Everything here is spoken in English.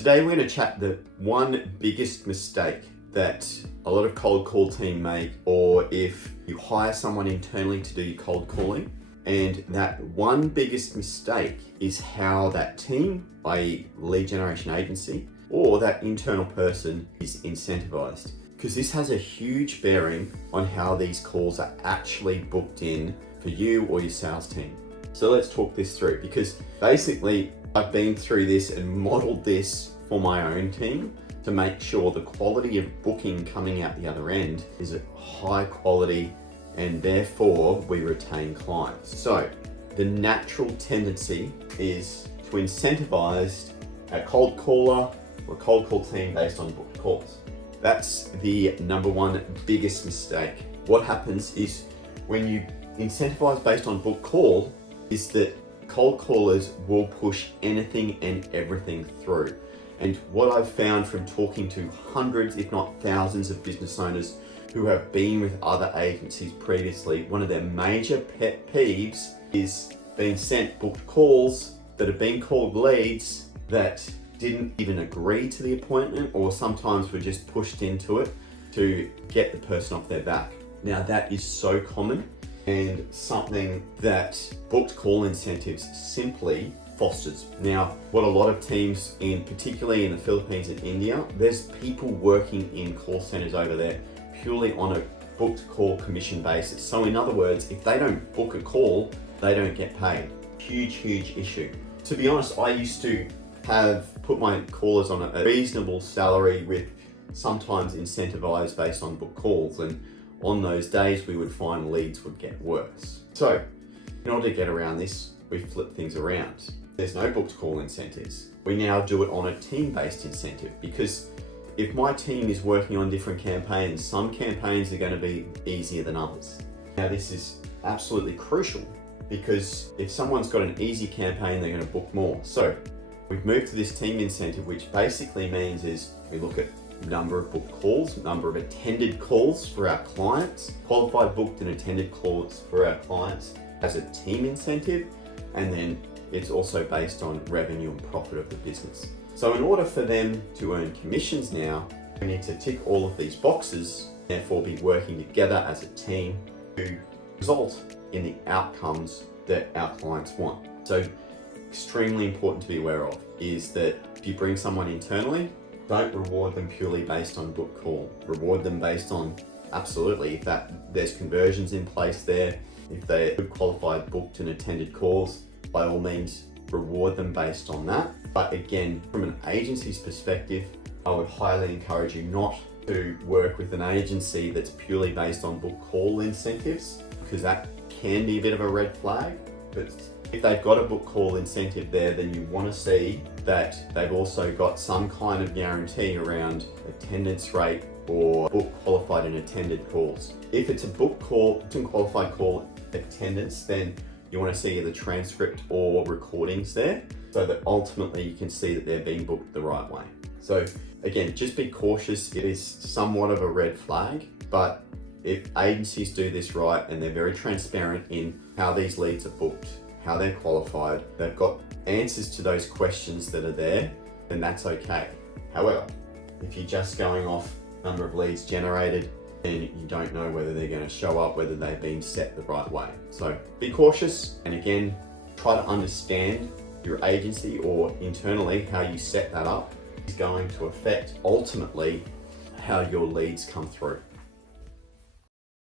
Today we're going to chat the one biggest mistake that a lot of cold call team make, or if you hire someone internally to do your cold calling. And that one biggest mistake is how that team, i.e. lead generation agency, or that internal person is incentivized. Because this has a huge bearing on how these calls are actually booked in for you or your sales team. So let's talk this through, because basically I've been through this and modeled this for my own team to make sure the quality of booking coming out the other end is a high quality, and therefore we retain clients. So the natural tendency is to incentivize a cold caller or a cold call team based on booked calls. That's the number one biggest mistake. What happens is when you incentivize based on booked call is that cold callers will push anything and everything through. And what I've found from talking to hundreds, if not thousands of business owners who have been with other agencies previously, one of their major pet peeves is being sent booked calls that have been called leads that didn't even agree to the appointment, or sometimes were just pushed into it to get the person off their back. Now that is so common, and something that booked call incentives simply fosters. Now, what a lot of teams, particularly in the Philippines and India, there's people working in call centers over there purely on a booked call commission basis. So in other words, if they don't book a call, they don't get paid. Huge issue. To be honest, I used to have put my callers on a reasonable salary with sometimes incentivized based on booked calls, and on those days we would find leads would get worse. So in order to get around this, we flip things around. There's no booked call incentives. We now do it on a team-based incentive, because if my team is working on different campaigns, some campaigns are going to be easier than others. Now this is absolutely crucial, because if someone's got an easy campaign, they're going to book more. So we've moved to this team incentive, which basically means is we look at number of booked calls, number of attended calls for our clients, qualified booked and attended calls for our clients as a team incentive, and then it's also based on revenue and profit of the business. So in order for them to earn commissions now, we need to tick all of these boxes, therefore be working together as a team to result in the outcomes that our clients want. So extremely important to be aware of is that if you bring someone internally, don't reward them purely based on book call. Reward them based on, absolutely, if there's conversions in place there, if they're good qualified booked and attended calls, by all means reward them based on that. But again, from an agency's perspective, I would highly encourage you not to work with an agency that's purely based on book call incentives, because that can be a bit of a red flag. But if they've got a book call incentive there, then you want to see that they've also got some kind of guarantee around attendance rate or book qualified and attended calls. If it's a book call and qualified call attendance, then you want to see the transcript or recordings there, so that ultimately you can see that they're being booked the right way. So again, just be cautious. It is somewhat of a red flag, but if agencies do this right and they're very transparent in how these leads are booked, how they're qualified, they've got answers to those questions that are there, then that's okay. However, if you're just going off number of leads generated, then you don't know whether they're going to show up, whether they've been set the right way. So be cautious, and again, try to understand your agency or internally how you set that up is going to affect ultimately how your leads come through.